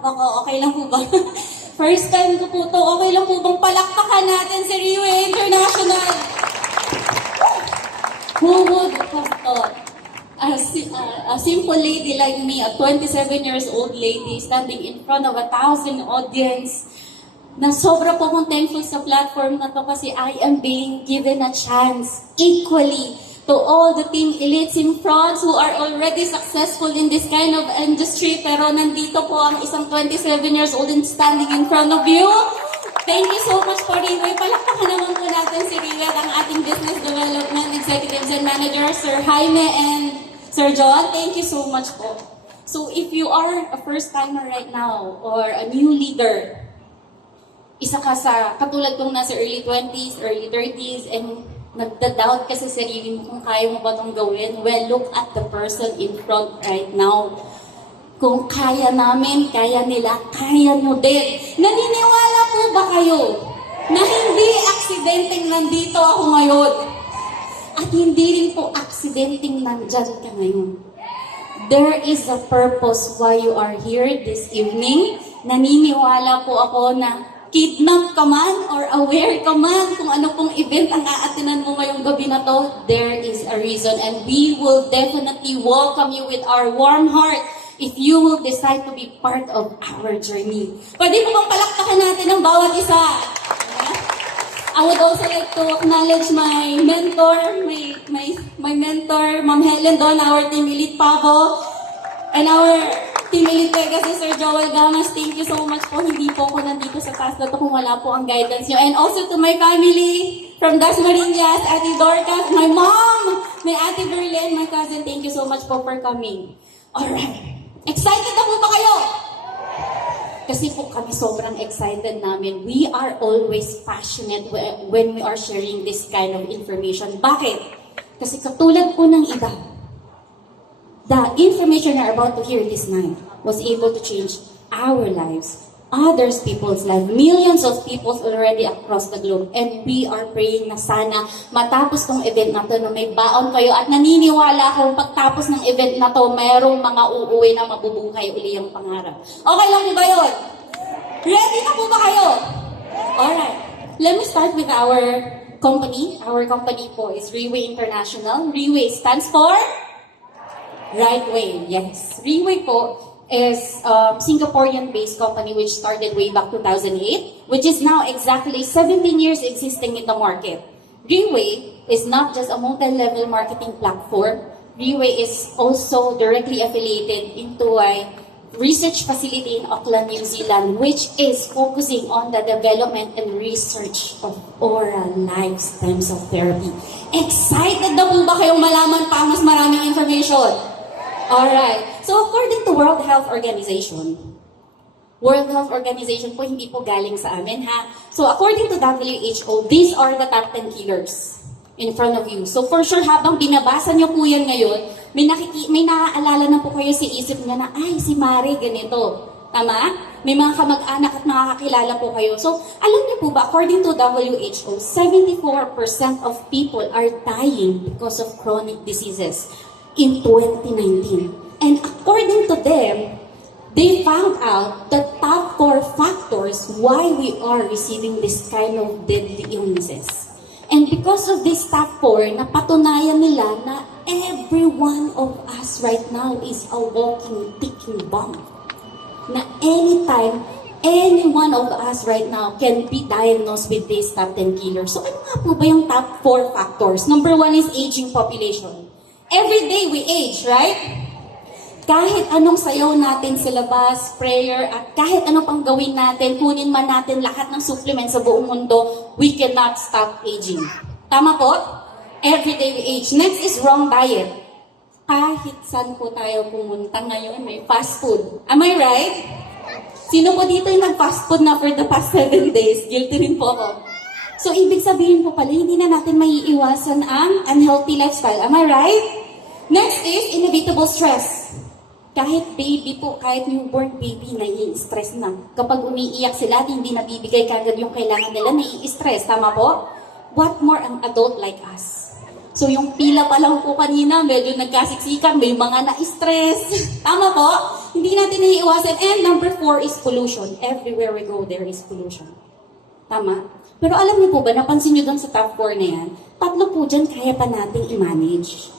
kinakabahan ko. Okay lang po ba? First time ko po to. Okay lang po bang palakpakan natin si Riway International? Who would have thought? A simple lady like me, a 27 years old lady, standing in front of 1,000 audience, na sobra po akong thankful sa platform na to kasi I am being given a chance equally to all the team elites in France who are already successful in this kind of industry, pero nandito po ang isang 27 years old and standing in front of you. Thank you so much for Riway. Palakpakan naman po natin si Riway, ang ating Business Development Executives and Managers, Sir Jaime and Sir John. Thank you so much po. So if you are a first-timer right now or a new leader, isa ka sa katulad kong nasa early 20s, early 30s, and nagda-doubt ka sa sarili mo kung kaya mo ba itong gawin, well, look at the person in front right now. Kung kaya namin, kaya nila, kaya nyo din. Naniniwala po ba kayo na hindi aksidenteng nandito ako ngayon? At hindi rin po aksidenteng nandyan ka ngayon. There is a purpose why you are here this evening. Naniniwala po ako na kidnap ka man or aware ka man kung ano pong event ang aatinan mo ngayong gabi na to, there is a reason. And we will definitely welcome you with our warm heart if you will decide to be part of our journey. Pwede mo bang palakpakan natin ang bawat isa? I would also like to acknowledge my mentor, my mentor, Ma'am Helen Don, our team elite Pavo, and our Team Elite Legacy, Sir Joel Gamas. Thank you so much po. Hindi po ako nandito sa task na to kung wala po ang guidance nyo. And also to my family from Dasmariñas, Ate Dorcas, my mom, my Ate Berlin, my cousin. Thank you so much po for coming. Alright. Excited na po ba kayo? Kasi po kami sobrang excited namin. We are always passionate when we are sharing this kind of information. Bakit? Kasi katulad po ng iba, the information you're about to hear this night was able to change our lives, others people's lives, millions of people already across the globe. And we are praying na sana matapos tong event na to na may baon kayo at naniniwala akong pagtapos ng event na to, mayroong mga uuwi na mabubuhay uli ang pangarap. Okay lang po ba yun? Ready na po ba kayo? Alright. Let me start with our company. Our company po is Riway International. Riway stands for Right Way, yes. Riway po is a Singaporean-based company which started way back 2008, which is now exactly 17 years existing in the market. Riway is not just a multi-level marketing platform. Riway is also directly affiliated into a research facility in Auckland, New Zealand, which is focusing on the development and research of oral life stem cell therapy. Excited na po ba kayong malaman pa mas maraming information? Alright. So according to World Health Organization po hindi po galing sa amin ha. So according to WHO, these are the top 10 killers in front of you. So for sure habang binabasa niyo po yan ngayon, may naaalala na po kayo sa isip niya na, ay si Mare ganito. Tama? May mga kamag-anak at nakakakilala po kayo. So alam niyo po ba, according to WHO, 74% of people are dying because of chronic diseases in 2019. And according to them, they found out the top 4 factors why we are receiving this kind of deadly illnesses. And because of this top 4, napatunayan nila na every one of us right now is a walking, ticking bomb. Na anytime, any one of us right now can be diagnosed with this top 10 killers. So ano nga po ba yung top 4 factors? Number 1 is aging population. Every day we age, right? Kahit anong sayaw natin sa labas, prayer, at kahit anong pang gawin natin, kunin man natin lahat ng supplements sa buong mundo, we cannot stop aging. Tama po? Every day we age. Next is wrong diet. Kahit saan po tayo pumunta ngayon, may fast food. Am I right? Sino po dito yung nag-fast food na for the past 7 days? Guilty rin po ako. So, ibig sabihin po pala, hindi na natin maiiwasan ang unhealthy lifestyle. Am I right? Next is inevitable stress. Kahit baby po, kahit newborn baby, nai-stress na. Kapag umiiyak sila at hindi nabibigay kagad yung kailangan nila, nai-stress. Tama po? What more an adult like us? So, yung pila pa lang po kanina, medyo nagkasiksikan, may mga na-stress. Tama po? hindi natin naiiwasan. And number 4 is pollution. Everywhere we go, there is pollution. Tama? Pero alam niyo po ba, napansin niyo doon sa top 4 na yan, 3 po dyan kaya pa natin i-manage.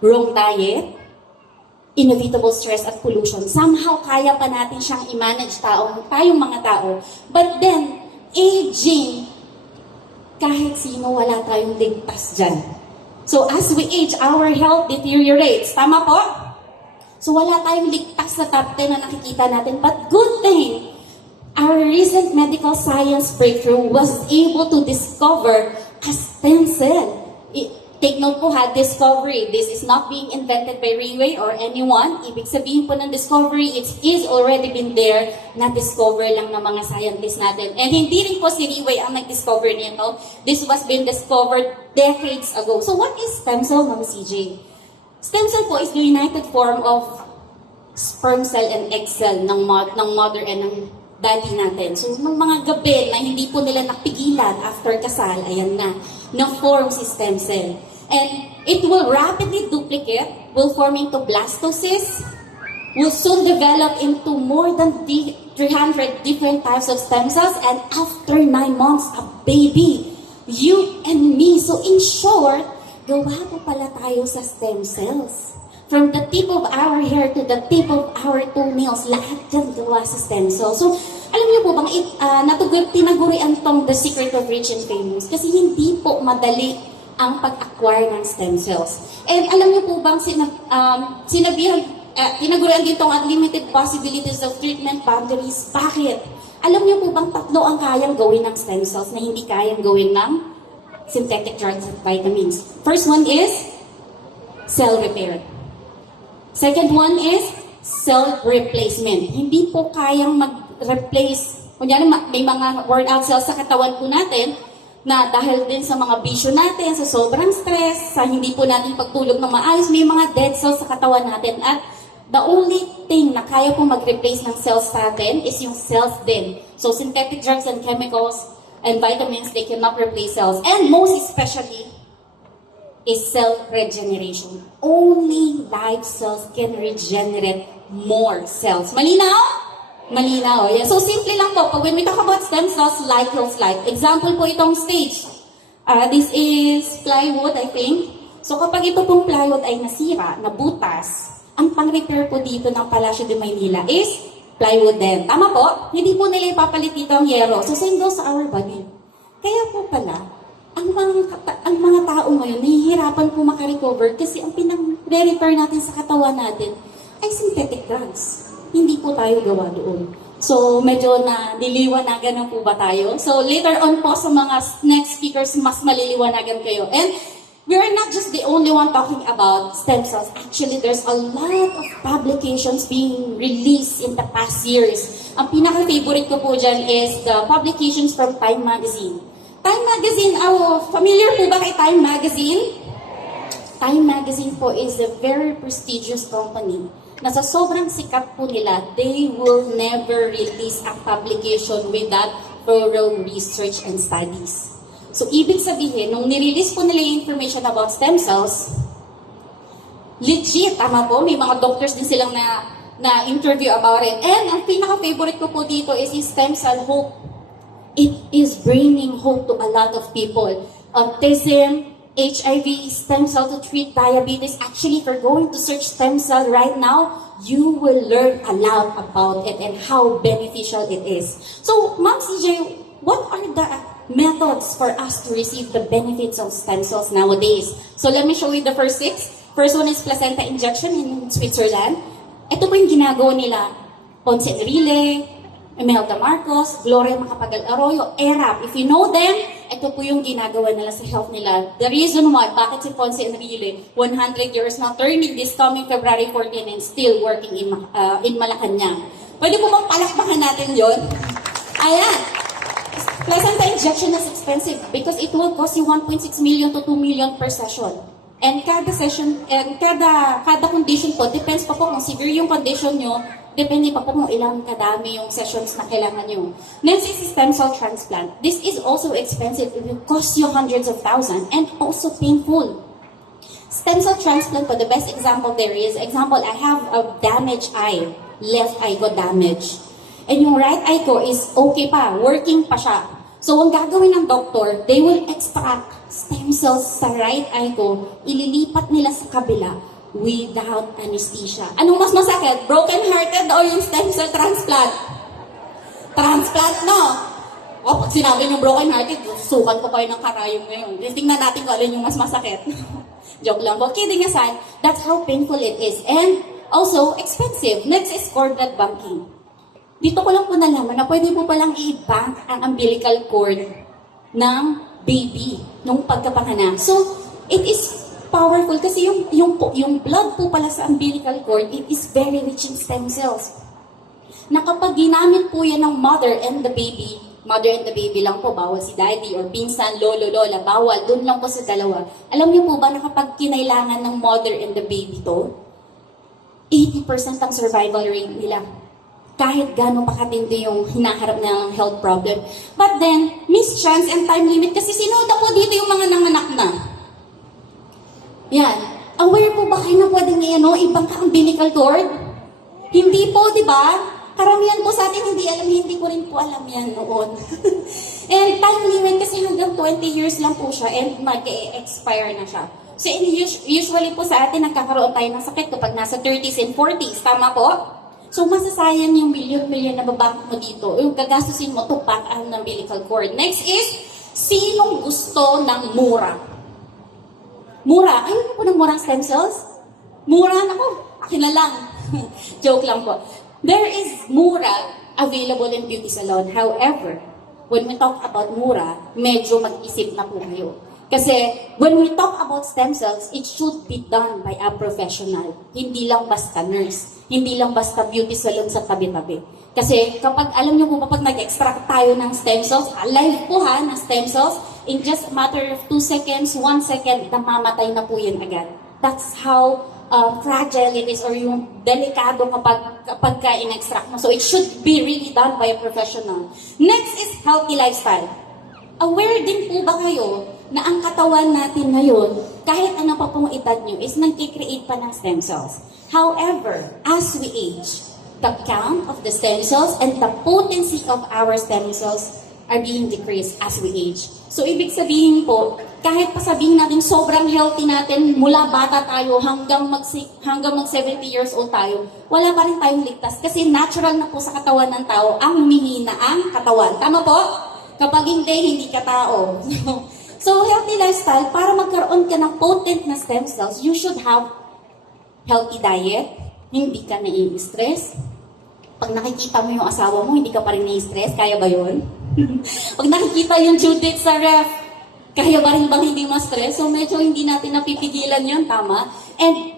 Wrong diet, inevitable stress at pollution. Somehow, kaya pa natin siyang i-manage tayong mga tao. But then, aging, kahit sino wala tayong ligtas dyan. So, as we age, our health deteriorates. Tama po? So, wala tayong ligtas sa top 10 na nakikita natin. But good thing, our recent medical science breakthrough was able to discover a stem cell. Take note po ha, discovery. This is not being invented by Ringway or anyone. Ibig sabihin po ng discovery, it is already been there, na-discover lang ng mga scientists natin. And hindi rin po si Ringway ang nag-discover nito. This was been discovered decades ago. So what is stem cell, Ma'am CJ? Stem cell po is the united form of sperm cell and egg cell ng mother and ng daddy natin. So, ng mga gabi na hindi po nila napigilan after kasal, ayan na form si stem cell. And it will rapidly duplicate, will form into blastocysts, will soon develop into more than 300 different types of stem cells, and after 9 months, a baby, you and me. So, in short, gawa po pala tayo sa stem cells. From the tip of our hair to the tip of our toenails, lahat yan gawa sa stem cells. So, alam niyo po bang tinagurian tong The Secret of Rich and Famous kasi hindi po madali ang pag-acquire ng stem cells. And alam niyo po bang tinagurian din tong unlimited possibilities of treatment boundaries. Bakit? Alam niyo po bang 3 ang kayang gawin ng stem cells na hindi kayang gawin ng synthetic drugs at vitamins? First one is cell repair. Second one is cell replacement. Hindi po kayang mag-replace. Kunyari, may mga worn-out cells sa katawan po natin na dahil din sa mga bisyo natin, sa sobrang stress, sa hindi po natin pagtulog na maayos, may mga dead cells sa katawan natin. At the only thing na kaya po mag-replace ng cells natin is yung cells din. So, synthetic drugs and chemicals and vitamins, they cannot replace cells. And most especially, is cell regeneration. Only live cells can regenerate more cells. Malinaw? Malinaw. Yeah. So, simple lang po. When we talk about stem cells, like heals life. Example po itong stage. This is plywood, I think. So, kapag ito pong plywood ay nasira, nabutas, ang pang-repair po dito ng Palacio de Maynila is plywood din. Tama po? Hindi po nila ipapalit dito ang yero. So, same goes sa our body. Kaya po pala, ang mga tao ngayon, nahihirapan po makarecover kasi ang pinang-repair natin sa katawan natin ay synthetic drugs. Hindi po tayo gawa doon. So, medyo na nililiwanagan na po ba tayo? So, later on po sa mga next speakers, mas maliliwanagan kayo. And we are not just the only one talking about stem cells. Actually, there's a lot of publications being released in the past years. Ang pinaka-favorite ko po dyan is the publications from Time Magazine. Time Magazine, familiar po ba kay Time Magazine? Time Magazine po is a very prestigious company. Na sa sobrang sikat po nila, they will never release a publication without thorough research and studies. So, ibig sabihin, nung nirelease po nila yung information about stem cells, legit, tama po, may mga doctors din silang na interview about it. And ang pinaka-favorite ko po dito is yung stem cell hope. It is bringing hope to a lot of people. Autism, HIV, stem cell to treat diabetes. Actually, if you're going to search stem cell right now, you will learn a lot about it and how beneficial it is. So, Ma'am CJ, what are the methods for us to receive the benefits of stem cells nowadays? So, let me show you the first 6. First one is placenta injection in Switzerland. Ito po yung ginagawa nila. Ponce Enrile, Imelda Marcos, Gloria Macapagal Arroyo, ERAP. If you know them, ito po yung ginagawa nila sa health nila. The reason why, bakit si Ponce Enrile, 100 years now, turning this coming February 14 and still working in Malacanang. Pwede po bang palakpakan natin yon? Ayan. Placenta injection is expensive because it will cost you 1.6 million to 2 million per session. And kada session, and kada condition po, depends pa po kung severe yung condition nyo, depende pa po kung ilang kadami yung sessions na kailangan nyo. Next is stem cell transplant. This is also expensive. It will cost you hundreds of thousands and also painful. Stem cell transplant po, the best example there is, example, I have a damaged eye. Left eye ko damaged. And yung right eye ko is okay pa, working pa siya. So, ang gagawin ng doctor, they will extract stem cells sa right eye ko, ililipat nila sa kabila without anesthesia. Anong mas masakit? Broken-hearted o yung stem cell transplant? Transplant, no? O, pag sinabi yung broken-hearted, susukan ko kayo ng karayom ngayon. Tingnan natin kung alin yung mas masakit. Joke lang po. Kidding aside, that's how painful it is. And also, expensive. Next is cord blood banking. Dito ko lang po nalaman na pwede po palang i-bank ang umbilical cord ng baby nung pagkapanganak. So, it is powerful kasi yung blood po pala sa umbilical cord, it is very rich in stem cells. Na kapag ginamit po yan ng mother and the baby lang po, bawal si daddy or pinsan, lolo, lola, bawal, dun lang po sa dalawa. Alam niyo po ba na kapag kinailangan ng mother and the baby to, 80% ang survival rate nila. Kahit gano'n pa katindi yung hinaharap ng health problem. But then, mischance and time limit, kasi sinuda po dito yung mga nanganak na. Yan. Aware po ba kayo na pwedeng ibang umbilical cord? Hindi po, di ba? Karamihan po sa atin hindi alam, hindi ko rin po alam yan noon. And time limit kasi hanggang 20 years lang po siya and mag-expire na siya. So usually po sa atin nagkakaroon tayo ng sakit kapag nasa 30s and 40s. Tama po? So masasayang yung milyon-milyon na babank mo dito. Yung gagastusin mo to pack ang umbilical cord. Next is, sinong gusto ng mura? Mura? Ayaw po ng murang stem cells? Mura? Naku, akin na lang. Joke lang po. There is mura available in beauty salon. However, when we talk about mura, medyo mag-isip na po kayo. Kasi when we talk about stem cells, it should be done by a professional. Hindi lang basta nurse. Hindi lang basta beauty salon sa tabi-tabi. Kasi kapag, alam niyo po kapag nag-extract tayo ng stem cells, alive po ha, ng stem cells, in just a matter of 2 seconds, 1 second, namamatay na po yan agad. That's how fragile it is or yung delikado kapag ka in-extract mo. So it should be really done by a professional. Next is healthy lifestyle. Aware din po ba kayo na ang katawan natin ngayon, kahit ano pa pong edad nyo, is nag-create pa ng stem cells. However, as we age, the count of the stem cells and the potency of our stem cells are being decreased as we age. So, ibig sabihin po, kahit pa sabihin natin sobrang healthy natin mula bata tayo hanggang mag 70 years old tayo, wala pa rin tayong ligtas kasi natural na po sa katawan ng tao ang humihina ang katawan. Tama po? Kapag hindi ka tao. So, healthy lifestyle, para magkaroon ka ng potent na stem cells, you should have healthy diet, hindi ka nai-stress. Pag nakikita mo yung asawa mo, hindi ka pa rin nai-stress, kaya ba yun? Pag nakikita yung due date sa ref, kaya ba rin bang hindi ma-stress? So, medyo hindi natin napipigilan yun, tama? And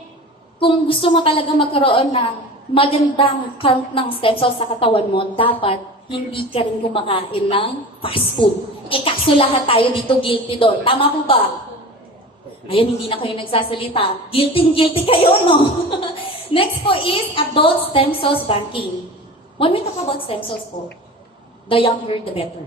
kung gusto mo talaga magkaroon ng magandang count ng stem cells sa katawan mo, dapat hindi ka rin kumakain ng fast food. Kaso lahat tayo dito guilty doon. Tama po ba? Ayun, hindi na kayo nagsasalita. Guilty kayo, no? Next po is adult stem cells banking. When we talk about stem cells po, the younger, the better.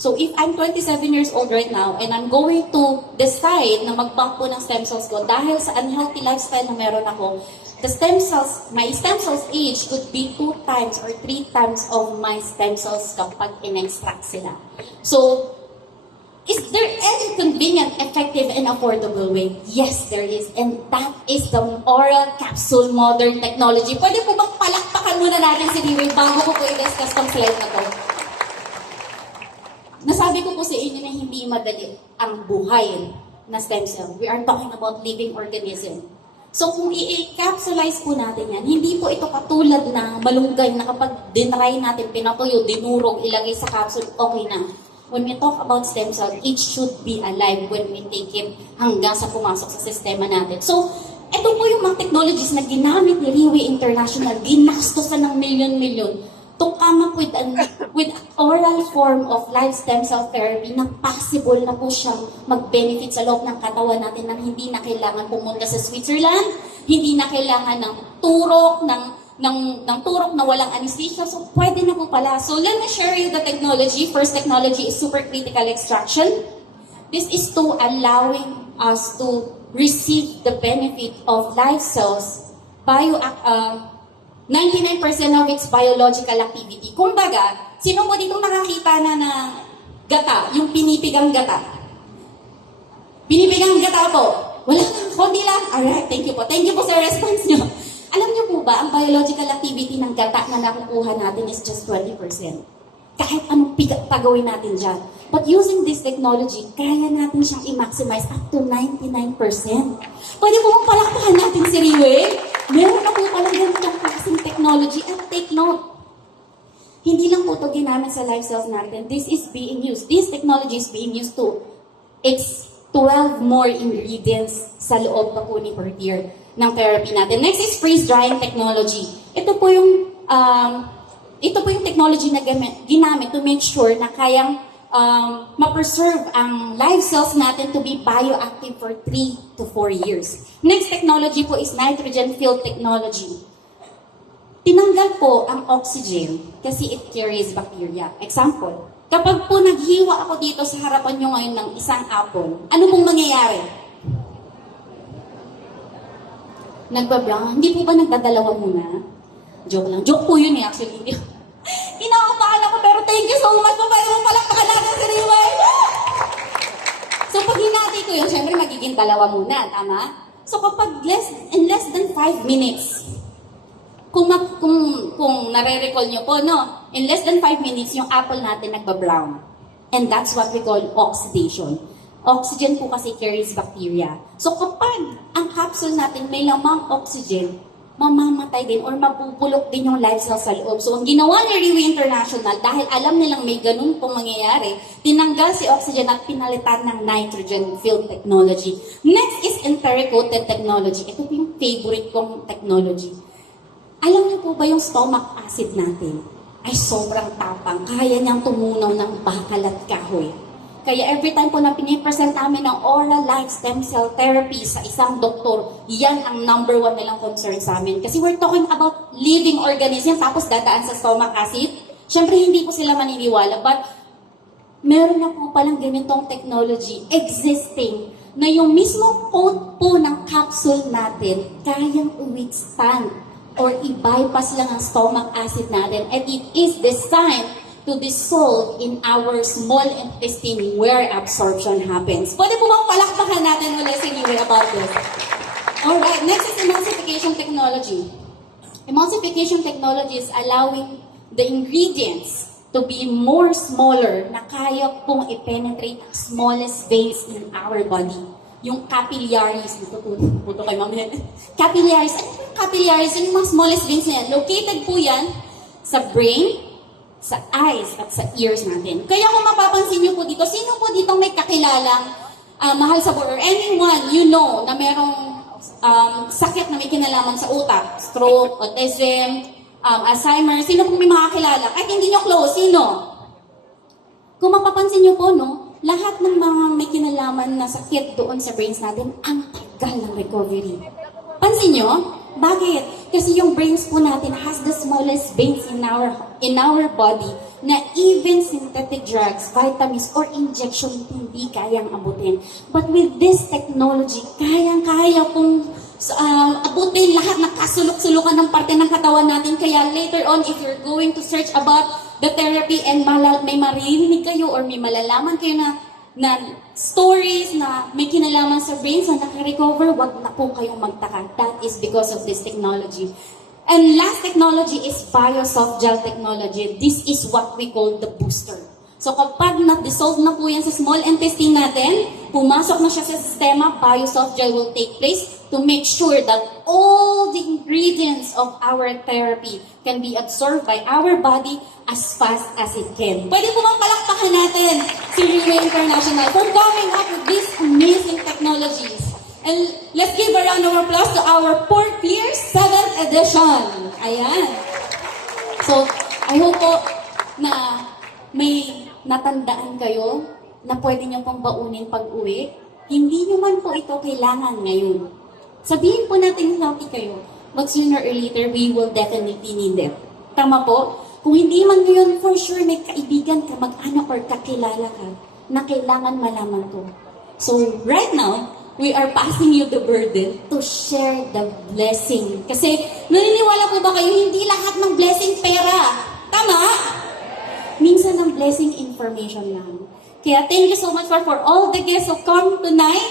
So if I'm 27 years old right now and I'm going to decide na mag-bank po ng stem cells ko dahil sa unhealthy lifestyle na meron ako, my stem cells age could be 2 times or 3 times of my stem cells kapag in-extract sila. So, is there any convenient, effective, and affordable way? Yes, there is. And that is the oral capsule modern technology. Pwede po bang palakpakan muna natin si Riwin bago ko po i-discuss tong slide na to? Nasabi ko po sa inyo na hindi madali ang buhay na stem cell. We are talking about living organism. So kung i-capsulize po natin yan, hindi po ito katulad ng malunggay na kapag dinry natin, pinatuyo, dinurog, ilagay sa capsule, okay na. When we talk about stem cell, it should be alive when we take it hanggang sa pumasok sa sistema natin. So, ito po yung mga technologies na ginamit ni Riwi International, ginastosan ng milyon-milyon to come up with an oral form of live stem cell therapy na possible na po siyang mag-benefit sa loob ng katawan natin nang hindi na kailangan pumunta sa Switzerland, hindi na kailangan ng turok, ng turok na walang anesthesia. So, pwede na po pala. So, let me share you the technology. First technology is supercritical extraction. This is to allowing us to receive the benefit of live cells, 99% of its biological activity. Kumbaga, sino po ditong nakakita na ng gata, yung pinipigang gata? Pinipigang gata po. Wala na, konti lang. Alright, thank you po. Thank you po sa response nyo. Alam niyo po ba, ang biological activity ng gata na nakukuha natin is just 20%. Kahit anong pagawin natin dyan. But using this technology, kaya natin siyang i-maximize up to 99%. Pwede po mong palakpakan natin si Riway. Meron na po palang ganitong klaseng technology. At take note, hindi lang po ito ginamit sa live cells natin. This is being used. This technology is being used to it's 12 more ingredients sa loob pa po ni per year ng therapy natin. Next is freeze-drying technology. Ito po yung technology na ginamit to make sure na kayang ma-preserve ang live cells natin to be bioactive for 3 to 4 years. Next technology po is nitrogen-filled technology. Tinanggal po ang oxygen kasi it carries bacteria. Example, kapag po naghiwa ako dito sa harapan nyo ngayon ng isang apple, ano pong mangyayari? Nagbabrown? Hindi po ba nagdadalawa muna? Joke lang. Joke po yun eh, actually. Kinakabahan ako, pero thank you so much po. Pwede mong palakpakan natin si Riway. So pag hinati ko yun, syempre magiging dalawa muna, tama? So kapag in less than 5 minutes, kung nare-recall nyo po, no? In less than 5 minutes, yung apple natin nagbabrown. And that's what we call oxidation. Oxygen po kasi carries bacteria. So kapag ang capsule natin may lamang oxygen, mamamatay din or mapupulok din yung live cells sa loob. So ang ginawa ni Riway International, dahil alam nilang may ganun pong mangyayari, tinanggal si oxygen at pinalitan ng nitrogen-filled technology. Next is enteric-coated technology. Ito po yung favorite kong technology. Alam niyo po ba yung stomach acid natin ay sobrang tapang. Kaya niyang tumunaw ng bakal at kahoy. Kaya every time po na pinipresent namin ng oral life stem cell therapy sa isang doktor, yan ang number 1 nilang concern sa amin. Kasi we're talking about living organism tapos dadaan sa stomach acid. Siyempre hindi po sila maniniwala, but meron na po palang ganitong technology existing na yung mismong coat po ng capsule natin kayang withstand or i-bypass lang ang stomach acid natin, and it is designed to dissolve in our small intestine where absorption happens. Pwede po bang palakpakan natin ulit si Riway about this? Alright, next is emulsification technology. Emulsification technology is allowing the ingredients to be more smaller na kaya pong i-penetrate ang smallest veins in our body. Yung capillaries, puto kay Ma'am Helen. Capillaries, ano yung capillaries? Yung mga smallest veins na yan. Located po yan sa brain, sa eyes, at sa ears natin. Kaya kung mapapansin niyo po dito, sino po dito may kakilalang mahal sa buhay, or anyone you know na merong sakit na may kinalaman sa utak, stroke, autism, Alzheimer, sino po may makakilala? Kahit hindi nyo close, sino? Kung mapapansin niyo po, no, lahat ng mga may kinalaman na sakit doon sa brains natin, ang tagal ng recovery. Pansin nyo? Bakit? Kasi yung brains po natin has the smallest veins in our body na even synthetic drugs, vitamins, or injection hindi kayang abutin. But with this technology, kayang-kaya pong abutin lahat ng kasulok-sulukan ng parte ng katawan natin. Kaya later on, if you're going to search about the therapy and may maririnig kayo or may malalaman kayo na stories na may kinalaman sa brains na naka-recover, wag na po kayong magtaka. That is because of this technology. And last technology is biosoft gel technology. This is what we call the booster. So kapag na-dissolve na po yan sa small intestine natin, pumasok na siya sa sistema, biosoft gel will take place to make sure that all the ingredients of our therapy can be absorbed by our body as fast as it can. Pwede po bang palakpakan natin si Riway International for coming up with these amazing technologies. And let's give a round of applause to our 4th year, 7th edition. Ayan. So, I hope po na may natandaan kayo na pwede nyo pong baunin pag-uwi. Hindi nyo man po ito kailangan ngayon. Sabihin po natin healthy kayo, but sooner or later, we will definitely need it. Tama po? Kung hindi man ngayon, for sure, may kaibigan ka, mag-anak or kakilala ka na kailangan malaman to. So, right now, we are passing you the burden to share the blessing. Kasi naniniwala po ba kayo, hindi lahat ng blessing pera. Tama? Minsan ang blessing information lang. Kaya thank you so much for all the guests who come tonight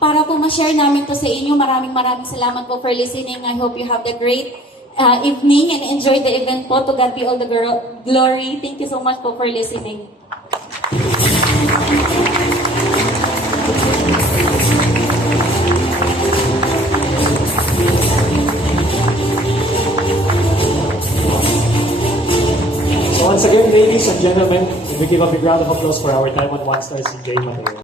para po ma-share namin to sa inyo. Maraming salamat po for listening. I hope you have the great evening and enjoy the event po. To God be all the glory. Thank you so much po for listening. So once again, ladies and gentlemen, we give a big round of applause for our Taiwan One Star CJ Mateo.